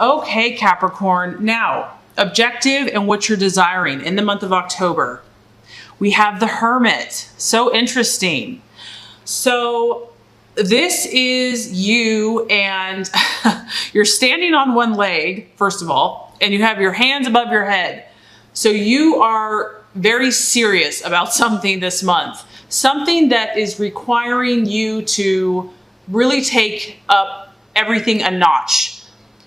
Okay, Capricorn. Now, objective and what you're desiring in the month of October. We have the Hermit. So interesting. So this is you, and you're standing on one leg, first of all, and you have your hands above your head. So you are very serious about something this month, something that is requiring you to really take up everything a notch.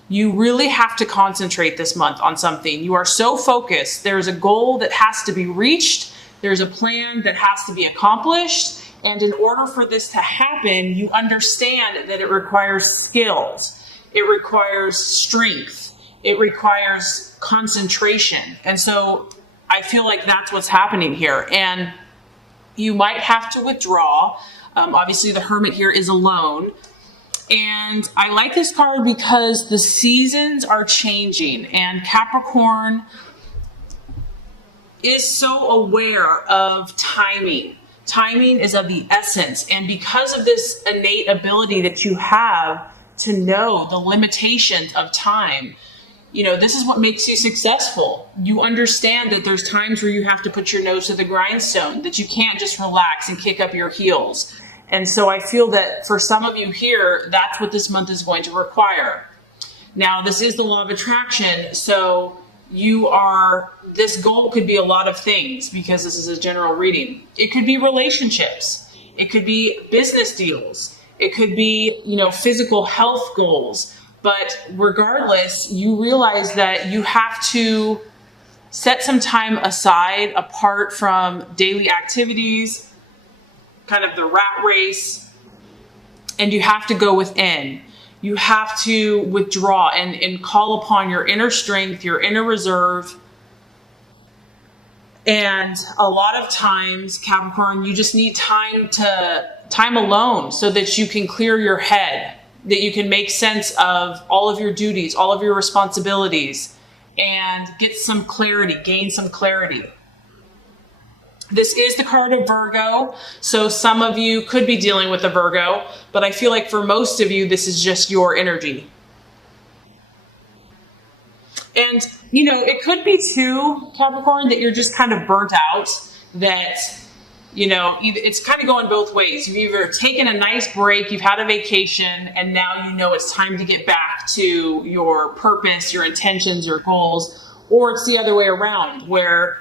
You really have to concentrate this month on something. You are so focused. There's a goal that has to be reached. There's a plan that has to be accomplished. And in order for this to happen, you understand that it requires skills. It requires strength. It requires concentration. And so I feel like that's what's happening here. And you might have to withdraw. Obviously, the Hermit here is alone. And I like this card because the seasons are changing. And Capricorn is so aware of timing. Timing is of the essence. And because of this innate ability that you have to know the limitations of time, this is what makes you successful. You understand that there's times where you have to put your nose to the grindstone, that you can't just relax and kick up your heels. And so I feel that for some of you here, that's what this month is going to require. Now, this is the law of attraction. So this goal could be a lot of things because this is a general reading. It could be relationships. It could be business deals. It could be, physical health goals. But regardless, you realize that you have to set some time aside apart from daily activities, kind of the rat race, and you have to go within. You have to withdraw and call upon your inner strength, your inner reserve. And a lot of times, Capricorn, you just need time alone so that you can clear your head, that you can make sense of all of your duties, all of your responsibilities, and get some clarity, gain some clarity. This is the card of Virgo, so some of you could be dealing with a Virgo, but I feel like for most of you, this is just your energy. And, it could be too, Capricorn, that you're just kind of burnt out, that, it's kind of going both ways. You've either taken a nice break, you've had a vacation, and now it's time to get back to your purpose, your intentions, your goals, or it's the other way around, where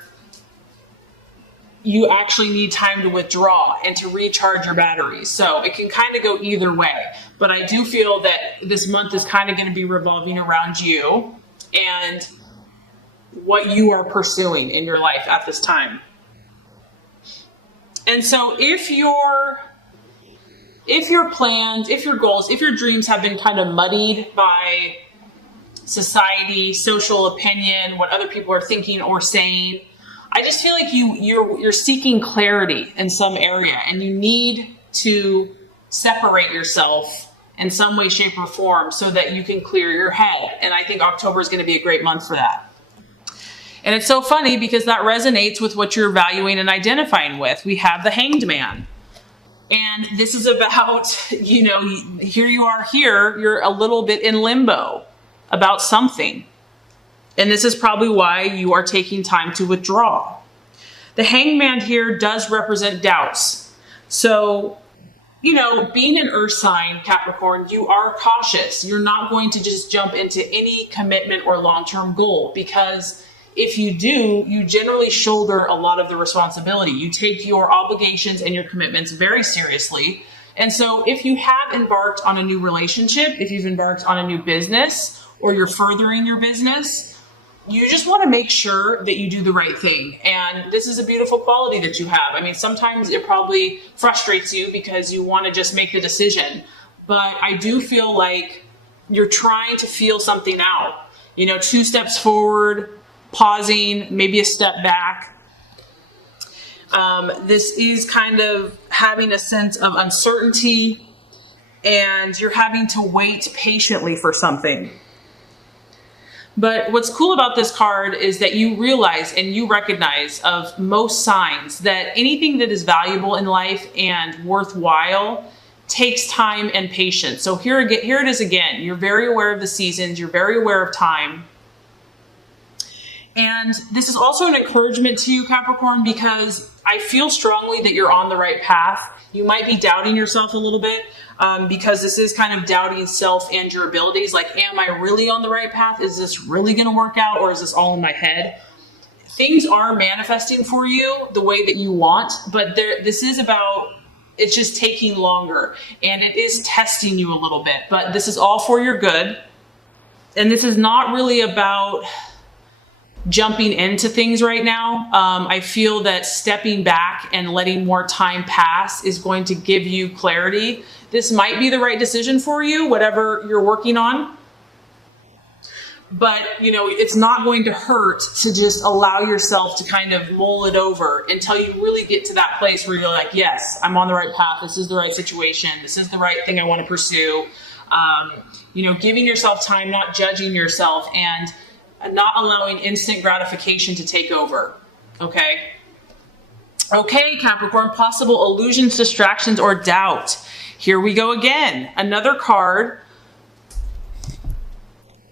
you actually need time to withdraw and to recharge your batteries. So it can kind of go either way. But I do feel that this month is kind of going to be revolving around you and what you are pursuing in your life at this time. And so if your plans, if your goals, if your dreams have been kind of muddied by society, social opinion, what other people are thinking or saying, I just feel like you're seeking clarity in some area, and you need to separate yourself in some way, shape, or form so that you can clear your head. And I think October is going to be a great month for that. And it's so funny because that resonates with what you're valuing and identifying with. We have the Hanged Man. And this is about, here you are here, you're a little bit in limbo about something. And this is probably why you are taking time to withdraw. The Hanged Man here does represent doubts. So, being an earth sign, Capricorn, you are cautious. You're not going to just jump into any commitment or long-term goal, because if you do, you generally shoulder a lot of the responsibility. You take your obligations and your commitments very seriously. And so if you have embarked on a new relationship, if you've embarked on a new business, or you're furthering your business, you just want to make sure that you do the right thing. And this is a beautiful quality that you have. I mean, sometimes it probably frustrates you because you want to just make the decision. But I do feel like you're trying to feel something out. 2 steps forward, pausing, maybe a step back. This is kind of having a sense of uncertainty, and you're having to wait patiently for something. But what's cool about this card is that you realize and you recognize of most signs that anything that is valuable in life and worthwhile takes time and patience. So here it is again. You're very aware of the seasons. You're very aware of time. And this is also an encouragement to you, Capricorn, because I feel strongly that you're on the right path. You might be doubting yourself a little bit because this is kind of doubting self and your abilities. Like, am I really on the right path? Is this really going to work out, or is this all in my head? Things are manifesting for you the way that you want, but this is about, it's just taking longer, and it is testing you a little bit, but this is all for your good. And this is not really about jumping into things right now. I feel that stepping back and letting more time pass is going to give you clarity. This might be the right decision for you, whatever you're working on. But, you know, it's not going to hurt to just allow yourself to kind of mull it over until you really get to that place where you're like, yes, I'm on the right path. This is the right situation. This is the right thing I want to pursue. You know, giving yourself time, not judging yourself, and not allowing instant gratification to take over. Okay? Okay, Capricorn, possible illusions, distractions, or doubt. Here we go again. Another card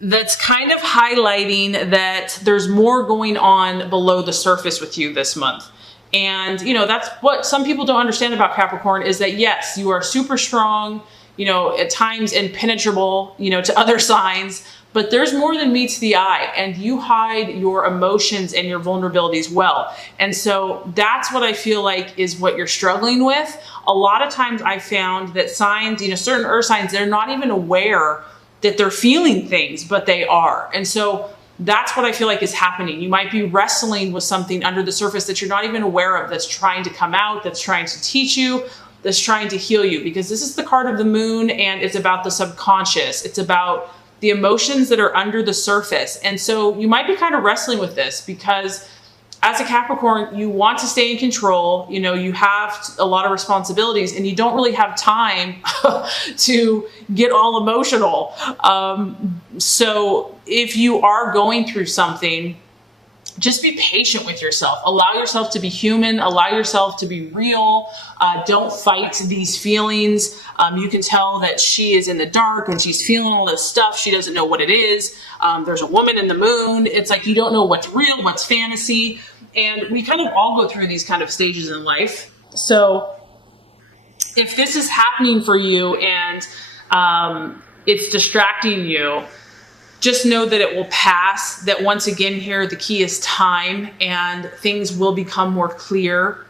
that's kind of highlighting that there's more going on below the surface with you this month. And, you know, that's what some people don't understand about Capricorn, is that, yes, you are super strong, you know, at times impenetrable, you know, to other signs, but there's more than meets the eye, and you hide your emotions and your vulnerabilities well. And so that's what I feel like is what you're struggling with. A lot of times I found that signs, you know, certain earth signs, they're not even aware that they're feeling things, but they are. And so that's what I feel like is happening. You might be wrestling with something under the surface that you're not even aware of, that's trying to come out, that's trying to teach you, that's trying to heal you, because this is the card of the moon, and it's about the subconscious. It's about the emotions that are under the surface. And so you might be kind of wrestling with this because as a Capricorn, you want to stay in control. You know, you have a lot of responsibilities and you don't really have time to get all emotional. So if you are going through something, just be patient with yourself. Allow yourself to be human. Allow yourself to be real. Don't fight these feelings. You can tell that she is in the dark and she's feeling all this stuff. She doesn't know what it is. There's a woman in the moon. It's like you don't know what's real, what's fantasy. And we kind of all go through these kind of stages in life. So if this is happening for you and it's distracting you, just know that it will pass, that once again here, the key is time, and things will become more clear.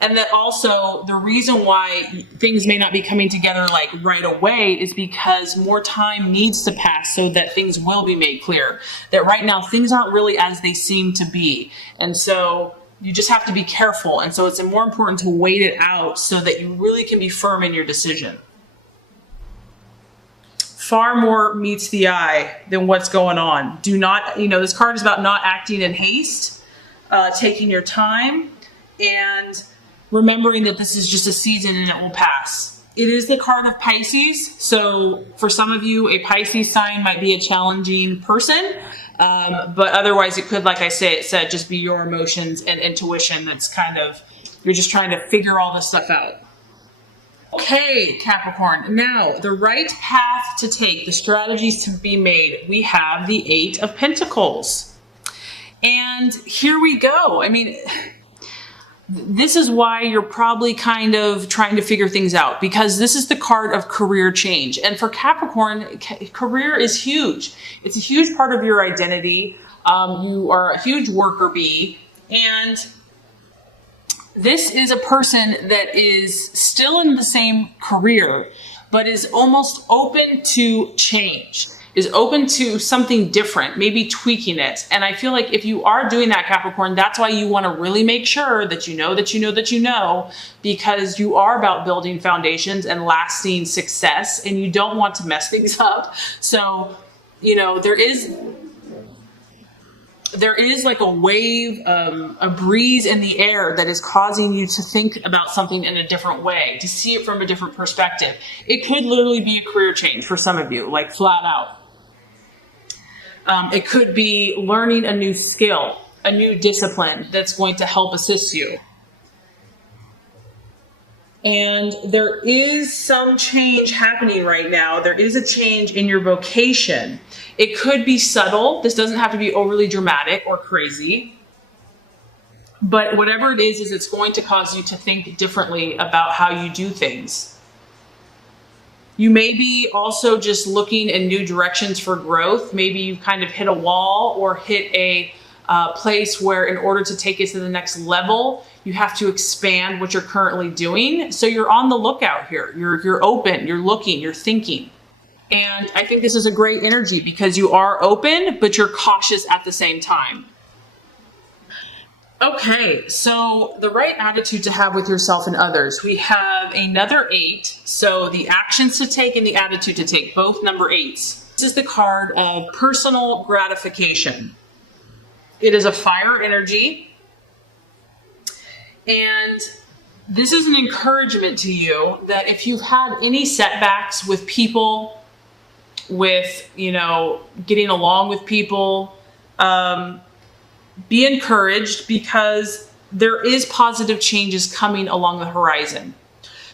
And that also the reason why things may not be coming together like right away is because more time needs to pass so that things will be made clear. That right now things aren't really as they seem to be. And so you just have to be careful. And so it's more important to wait it out so that you really can be firm in your decision. Far more meets the eye than what's going on. Do not, you know, this card is about not acting in haste, taking your time, and remembering that this is just a season and it will pass. It is the card of Pisces. So for some of you, a Pisces sign might be a challenging person. But otherwise it could, like I said, just be your emotions and intuition. That's kind of, you're just trying to figure all this stuff out. Okay, Capricorn, now the right path to take, the strategies to be made. We have the 8 of Pentacles. And here we go. I mean, this is why you're probably kind of trying to figure things out, because this is the card of career change. And for Capricorn, career is huge. It's a huge part of your identity. You are a huge worker bee, and this is a person that is still in the same career, but is almost open to change, is open to something different, maybe tweaking it. And I feel like if you are doing that, Capricorn, that's why you want to really make sure that you know, because you are about building foundations and lasting success, and you don't want to mess things up. So, you know, there is like a wave, a breeze in the air that is causing you to think about something in a different way, to see it from a different perspective. It could literally be a career change for some of you, like flat out. It could be learning a new skill, a new discipline that's going to help assist you. And there is some change happening right now. There is a change in your vocation. It could be subtle. This doesn't have to be overly dramatic or crazy. But whatever it is it's going to cause you to think differently about how you do things. You may be also just looking in new directions for growth. Maybe you've kind of hit a wall or hit a place where in order to take it to the next level, you have to expand what you're currently doing. So you're on the lookout here. You're open, you're looking, you're thinking. And I think this is a great energy because you are open, but you're cautious at the same time. Okay, so the right attitude to have with yourself and others. We have another 8. So the actions to take and the attitude to take, both number 8s. This is the card of personal gratification. It is a fire energy. And this is an encouragement to you that if you've had any setbacks with people, with, getting along with people, be encouraged because there is positive changes coming along the horizon.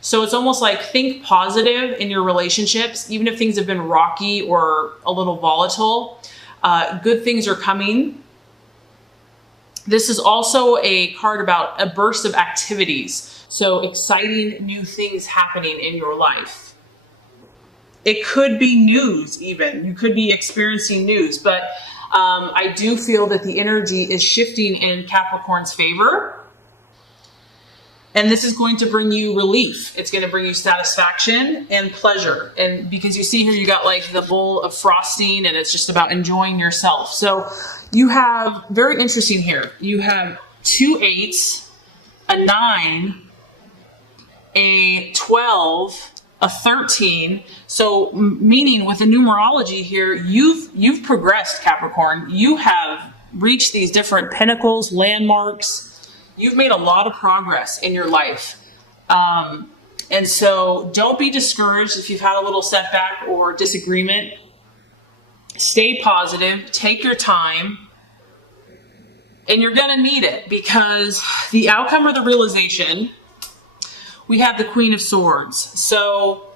So it's almost like think positive in your relationships, even if things have been rocky or a little volatile. Good things are coming. This is also a card about a burst of activities. So exciting new things happening in your life. It could be news even. You could be experiencing news, but I do feel that the energy is shifting in Capricorn's favor. And this is going to bring you relief. It's going to bring you satisfaction and pleasure. And because you see here, you got like the bowl of frosting and it's just about enjoying yourself. So you have, very interesting here, you have 2 8s, a 9, a 12, a 13. So meaning with the numerology here, you've progressed, Capricorn. You have reached these different pinnacles, landmarks. You've made a lot of progress in your life. And so don't be discouraged if you've had a little setback or disagreement. Stay positive, take your time, and you're going to need it because the outcome or the realization, we have the Queen of Swords. So,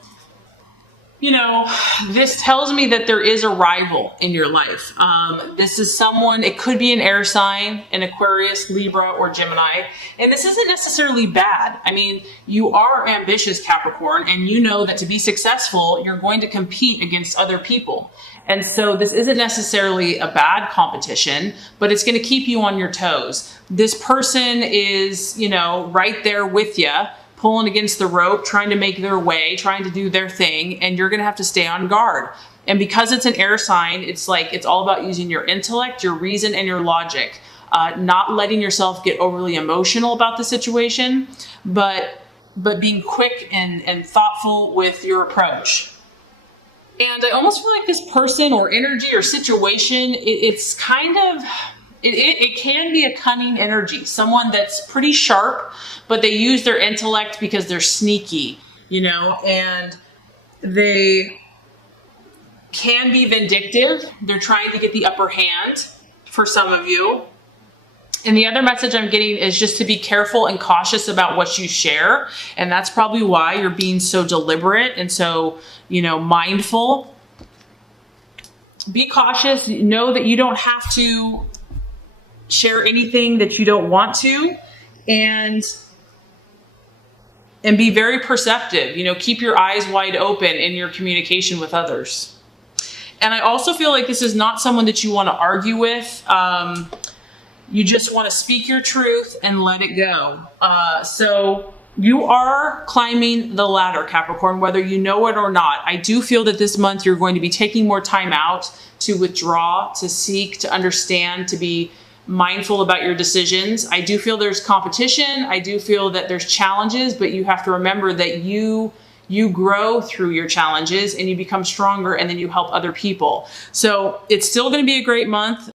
this tells me that there is a rival in your life. This is someone, it could be an air sign, an Aquarius, Libra, or Gemini. And this isn't necessarily bad. I mean, you are ambitious, Capricorn, and you know that to be successful, you're going to compete against other people. And so this isn't necessarily a bad competition, but it's going to keep you on your toes. This person is, right there with you, pulling against the rope, trying to make their way, trying to do their thing, and you're going to have to stay on guard. And because it's an air sign, it's all about using your intellect, your reason, and your logic, not letting yourself get overly emotional about the situation, but being quick and thoughtful with your approach. And I almost feel like this person or energy or situation, it's kind of, it can be a cunning energy, someone that's pretty sharp, but they use their intellect because they're sneaky, and they can be vindictive. They're trying to get the upper hand for some of you. And the other message I'm getting is just to be careful and cautious about what you share. And that's probably why you're being so deliberate and so, mindful. Be cautious. Know that you don't have to share anything that you don't want to, and be very perceptive. Keep your eyes wide open in your communication with others. And I also feel like this is not someone that you want to argue with. You just want to speak your truth and let it go. So you are climbing the ladder, Capricorn, whether you know it or not. I do feel that this month you're going to be taking more time out to withdraw, to seek, to understand, to be mindful about your decisions. I do feel there's competition. I do feel that there's challenges, but you have to remember that you grow through your challenges and you become stronger, and then you help other people. So it's still going to be a great month.